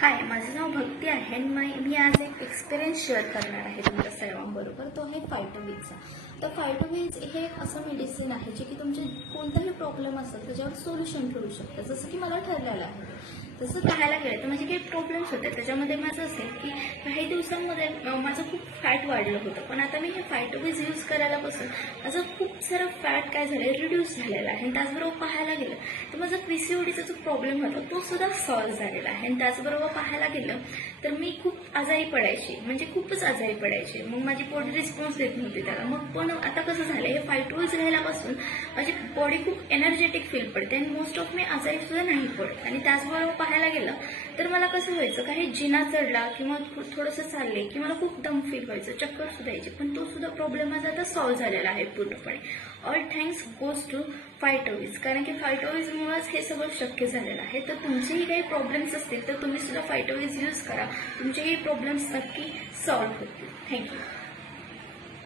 हाय, माझं नाव भक्ती आहे आणि मी आज एक एक्सपिरियन्स शेअर करणार आहे तुमच्या सर्वांबरोबर. तो आहे फायटोविजचा. तर फायटोविज हे एक असं मेडिसिन आहे जे की तुमचे कोणताही प्रॉब्लेम असेल त्याच्यावर सोल्युशन ठेवू शकतं. जसं की मला ठरलेलं आहे. तसं पाहायला गेलं तर माझे काही प्रॉब्लेम्स होते. त्याच्यामध्ये माझं असेल की काही दिवसांमध्ये माझं खूप फॅट वाढलं होतं. पण आता मी हे फायटोविज यूज करायला पासून माझं खूप सारं फॅट काय झालं रिड्यूस झालेलं आहे. आणि त्याचबरोबर पाहायला गेलं तर माझा पीसीओडीचा जो प्रॉब्लेम होता तो सुद्धा सॉल्व्ह झालेला आहे. आणि त्याचबरोबर पाहायला गेलं तर मी खूप आजारी पडायची, म्हणजे खूपच आजारी पडायची. मग माझी बॉडी रिस्पॉन्स देत नव्हती त्याला. मग पण आता कसं झालं, हे फायटोविज घ्यायल्यापासून माझी बॉडी खूप एनर्जेटिक फील पडते आणि मोस्ट ऑफ मी आजारी सुद्धा नाही पडत. आणि त्याचबरोबर पाहायला गेलं तर मला कसं व्हायचं, काही जिना चढला किंवा थोडंसं चालले की मला खूप दम फील व्हायचं, चक्कर सुद्धा यायची. पण तो सुद्धा प्रॉब्लेम माझा आता सॉल्व्ह झालेला आहे पूर्णपणे. ऑल थँक्स गोज टू फायटोविज, कारण की फायटोविजमुळेच हे सगळं शक्य झालेलं आहे. तर तुमचेही काही प्रॉब्लेम्स असतील तर तुम्ही सुद्धा फायटोविज यूज करा. तुमचेही प्रॉब्लेम्स नक्की सॉल्व्ह होतील. थँक्यू.